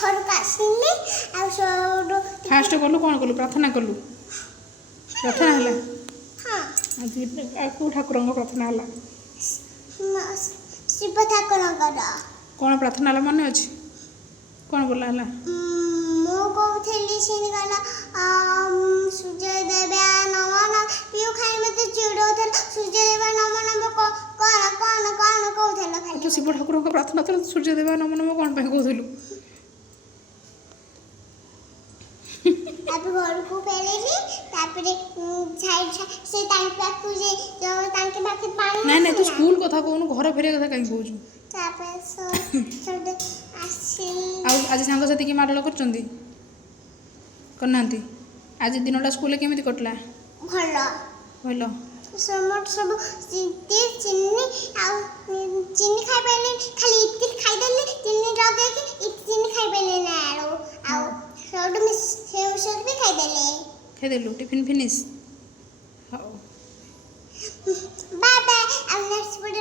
घर को आसिले आ सोडो फास्ट कलु कौन कलु प्रार्थना कलु प्रार्थना है हां आज को ठाकुर प्रार्थना है शिव ठाकुर कौन प्रार्थना है मन अच्छे कौन बोला है मो कहली गला सूर्य देव नम नम पीयू खाई मत चिड़ौल सूर्य देव नम नम कौन कौन कौन कहला खाली तो शिव ठाकुर प्रार्थना तो सूर्य देव नम नम कौन पे कहलु अब घर को फेरेली तापरे साइड से टाइम पाखु जे जो तांके पाखे पानी नहीं नहीं तू स्कूल कथा कहूनु घर फेरिया कथा कहीं कहूछु तापरे सो आसी आज सांग साथी की माडल करचंदी करना आज दिनटा स्कूल केमिति कटला भलो भलो समट सब चीनी चीनी खाई पाइले खाली इतनी खाई देले चीनी लगे कि चीनी खाई पाइले ना आउ सब मिस सब भी खाई देलु टिफिन फिनिश हाउ बाय बाय अब नेक्स्ट वीडियो